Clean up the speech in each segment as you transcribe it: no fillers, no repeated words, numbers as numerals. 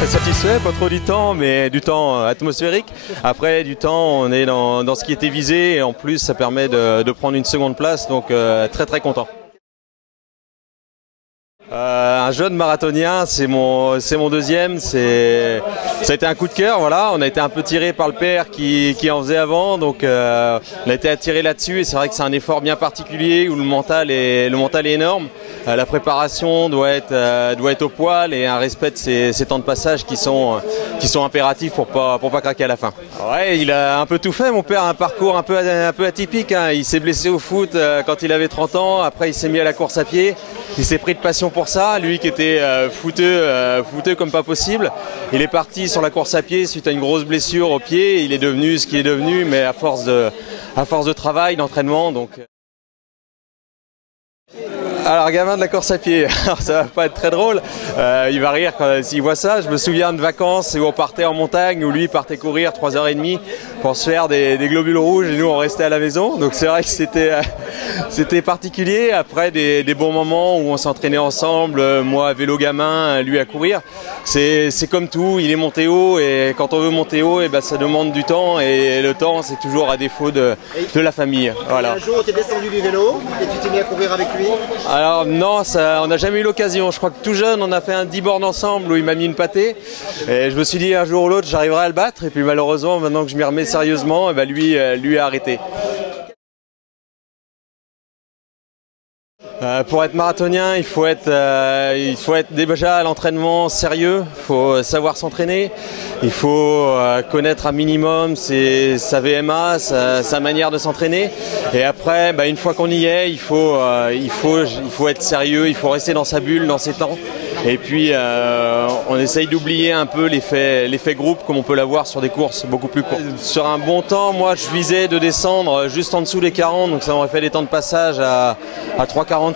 Très satisfait, pas trop du temps, mais du temps atmosphérique. Après, du temps, on est dans ce qui était visé et en plus, ça permet de prendre une seconde place, donc très content. Un jeune marathonien, c'est mon deuxième, ça a été un coup de cœur, voilà. On a été un peu tiré par le père qui en faisait avant, donc on a été attiré là-dessus et c'est vrai que c'est un effort bien particulier où le mental est énorme. La préparation doit être au poil et un respect de ces temps de passage qui sont impératifs pour pas craquer à la fin. Ouais, il a un peu tout fait, mon père a un parcours un peu atypique, hein. Il s'est blessé au foot quand il avait 30 ans, après il s'est mis à la course à pied, il s'est pris de passion pour ça, lui qui était footeux comme pas possible. Il est parti sur la course à pied suite à une grosse blessure au pied, il est devenu ce qu'il est devenu, mais à force de travail, d'entraînement. Donc. Alors gamin de la course à pied, alors, ça va pas être très drôle, il va rire s'il voit ça. Je me souviens de vacances où on partait en montagne, où lui partait courir 3h30 pour se faire des globules rouges et nous on restait à la maison. Donc c'est vrai que c'était particulier. Après des bons moments où on s'entraînait ensemble, moi à vélo gamin, lui à courir. C'est comme tout, il est monté haut et quand on veut monter haut, ben, ça demande du temps et le temps c'est toujours à défaut de la famille. Voilà. Un jour tu es descendu du vélo et tu t'es mis à courir avec lui? Alors non, on n'a jamais eu l'occasion. Je crois que tout jeune, on a fait un 10 bornes ensemble où il m'a mis une pâtée. Et je me suis dit un jour ou l'autre, j'arriverai à le battre. Et puis malheureusement, maintenant que je m'y remets sérieusement, ben lui a arrêté. Pour être marathonien, il faut être déjà à l'entraînement sérieux, il faut savoir s'entraîner, il faut connaître un minimum sa VMA, sa manière de s'entraîner. Et après, une fois qu'on y est, il faut être sérieux, il faut rester dans sa bulle, dans ses temps. Et puis on essaye d'oublier un peu l'effet groupe comme on peut l'avoir sur des courses beaucoup plus courtes. Sur un bon temps, moi je visais de descendre juste en dessous des 40, donc ça m'aurait fait des temps de passage à 3,45.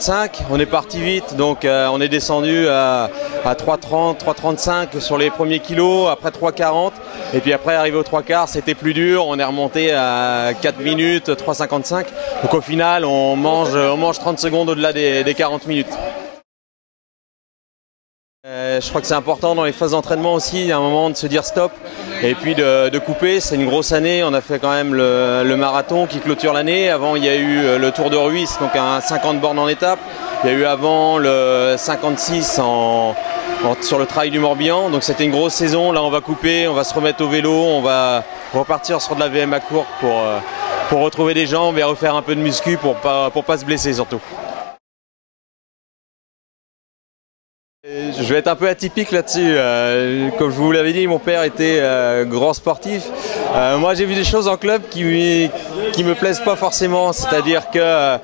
On est parti vite, donc on est descendu à 3,30, 3,35 sur les premiers kilos, après 3,40. Et puis après arrivé aux 3/4, c'était plus dur, on est remonté à 4 minutes, 3,55. Donc au final, on mange 30 secondes au-delà des 40 minutes. Je crois que c'est important dans les phases d'entraînement aussi, à un moment de se dire stop et puis de couper. C'est une grosse année, on a fait quand même le marathon qui clôture l'année. Avant il y a eu le Tour de Ruisse, donc un 50 bornes en étape. Il y a eu avant le 56 sur le trail du Morbihan, donc c'était une grosse saison. Là on va couper, on va se remettre au vélo, on va repartir sur de la VMA courte pour retrouver des jambes et refaire un peu de muscu pour pas se blesser surtout. Je vais être un peu atypique là-dessus. Comme je vous l'avais dit, mon père était grand sportif. Moi, j'ai vu des choses en club qui me plaisent pas forcément. C'est-à-dire que,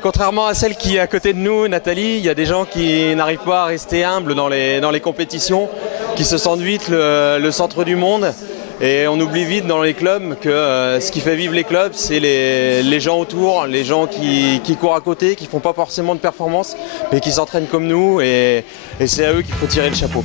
contrairement à celle qui est à côté de nous, Nathalie, il y a des gens qui n'arrivent pas à rester humbles dans les compétitions, qui se sentent vite le centre du monde. Et on oublie vite dans les clubs que ce qui fait vivre les clubs, c'est les gens autour, les gens qui courent à côté, qui font pas forcément de performance, mais qui s'entraînent comme nous et c'est à eux qu'il faut tirer le chapeau.